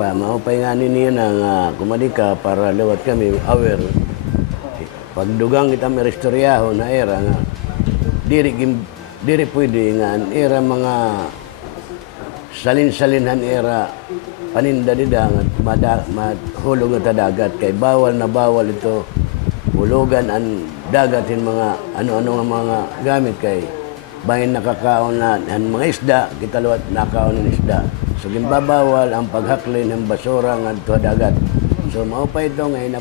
Maupay nga niya nga kumadika para lewat kami aware. Pagdugang kita may restoryaho na era nga diri pwede nga era mga salin-salinhan era paninda dida nga mahulog nga dagat kay bawal na bawal ito hulugan ang dagatin mga ano-ano nga mga gamit kay bahin nakakaon na ang mga isda kita luwat nakaon ng isda. So, gimbabawal ang paghakli ng basura nga ito dagat. So, maupay ito nga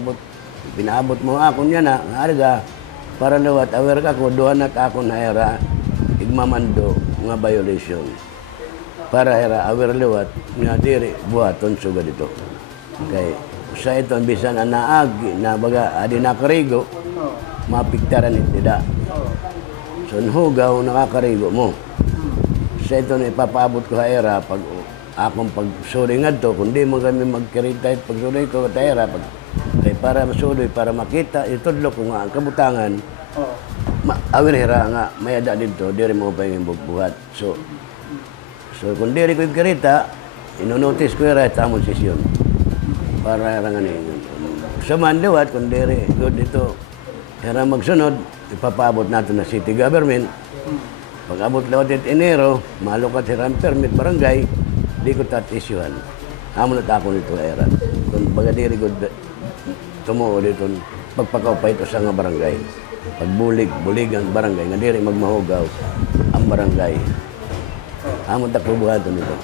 pinaabot mo ako niya na, nga para lawat, aware ka ko, duhan at ako na era, igmamando nga violation. Para era, aware lawat, nga diri, buhaton suga dito. Okay. Sa ito, bisan na naagi, na baga, adi nakarigo, mapiktaran ito da. So, hugaw, nakakarigo mo. Sa ito, ipapaabot ko ha era, pag akong pagsuri nga to, kundi mo kami magkirita at pagsuri ko katayara, para masuri, para makita, itudlo ko nga ang kabutangan, awirhira nga, may ada dito, diri mo pa yung buhat. So kung diri ko yung kirita, inonotice ko yung tamang sesyon. Para nga niyo. Sa manliwat, kung diri, good dito, hira magsunod, ipapabot natin na city government. Pag abot lawat at Enero, malukat hirang permit barangay, di ko tat-isyuhan. Amo na tako nito era. Kung baga diri ko tumuo dito, pagpakaw pa ito sa nga barangay. Bulig ang barangay, nga diri magmahugaw ang barangay. Amo na tako buhaton nito.